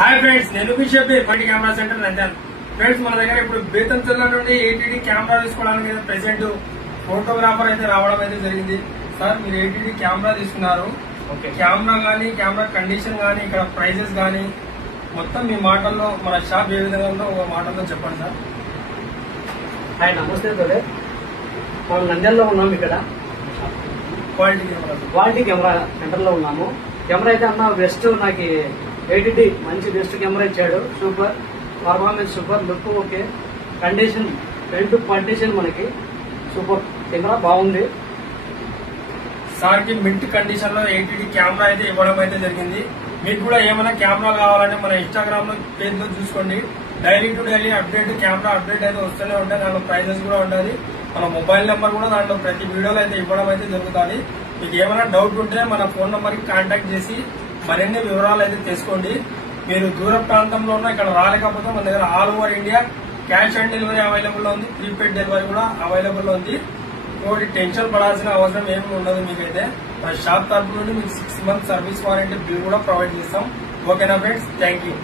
Hi friends, నేను Shabbir multi camera centre Nandyal. Friends, మన దగ్గర ఇప్పుడు బేతంచెర్ల నుండి 8D కెమెరా తీసుకోవడానికి ప్రెసెంట్ ఫోటోగ్రాఫర్ అయితే రావడం అయితే జరిగింది. సార్, మీరు 8D కెమెరా తీసుకున్నారు, కెమెరా గానీ కెమెరా కండిషన్ గానీ ఇక్కడ ప్రైజెస్ గానీ మొత్తం మీ మాటల్లో మన షాప్ ఏ విధంగా ఉందో ఒక మాటల్లో చెప్పండి సార్. హాయ్, నమస్తే బ్రదర్. మనం నంద్యాలలో ఉన్నాము. ఇక్కడ క్వాలిటీ కెమెరా సెంటర్ లో ఉన్నాము. కెమెరా అయితే అన్న బెస్ట్, నాకు 8D మంచి బెస్ట్ కెమెరా ఇచ్చాడు. Super performance, super look, okay condition, front condition మనకి సూపర్ కెమెరా బాగుంది. సార్ కి మింట్ కండిషన్ లో 8D కెమెరా అయితే ఇవ్వడం అయితే జరిగింది. మీకు కూడా ఏమైనా కెమెరా కావాలంటే మన ఇన్స్టాగ్రామ్ లో పేజ్ లో చూసుకోండి. Daily to daily update camera update అయితే వస్తూనే ఉంటాయి. దాంట్లో ప్రైజెస్ కూడా ఉంటుంది. మన మొబైల్ నెంబర్ కూడా దాంట్లో ప్రతి వీడియోలో అయితే ఇవ్వడం అయితే జరుగుతుంది. మీకు ఏమైనా డౌట్ ఉంటే మన ఫోన్ నెంబర్ కి కాంటాక్ట్ చేసి మరిన్ని వివరాలు అయితే తెలుసుకోండి. మీరు దూర ప్రాంతంలో ఉన్న ఇక్కడ రాలేకపోతే మన దగ్గర all over India cash on delivery available లో ఉంది, ప్రీపెయిడ్ డెలివరీ కూడా అవైలబుల్ లో ఉంది. ఇంకోటి టెన్షన్ పడాల్సిన అవసరం ఏమి ఉండదు. మీకైతే మన షాప్ తరఫు నుండి మీకు 6 months సర్వీస్ వారంటీ బిల్ కూడా ప్రొవైడ్ చేస్తాం. ఓకేనా ఫ్రెండ్స్, థ్యాంక్ యూ.